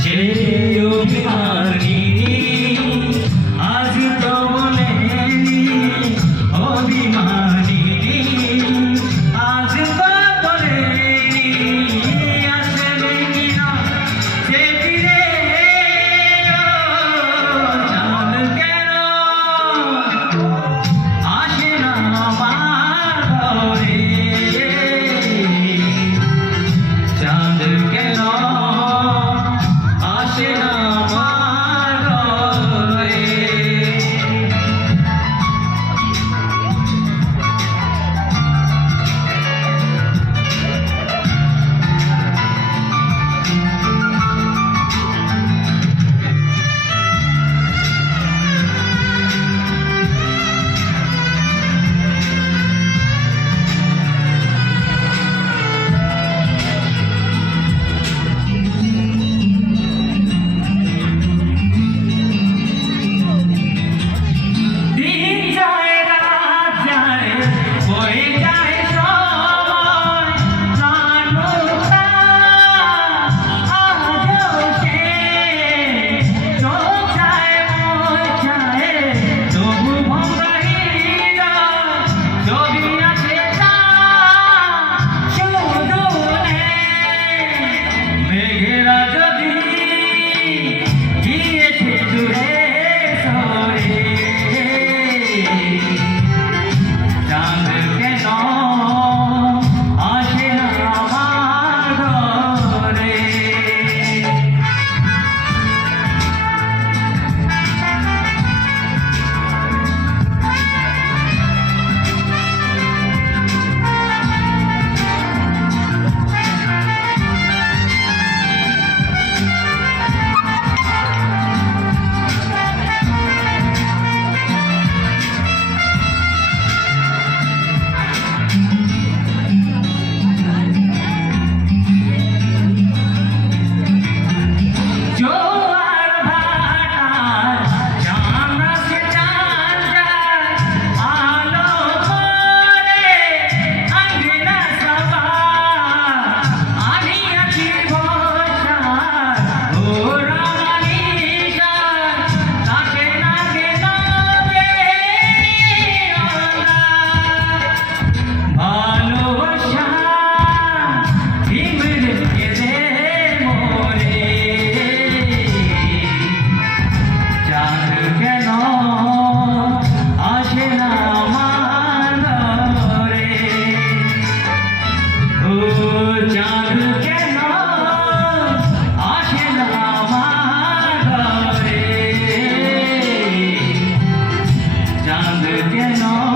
সেই অভিমানী que no.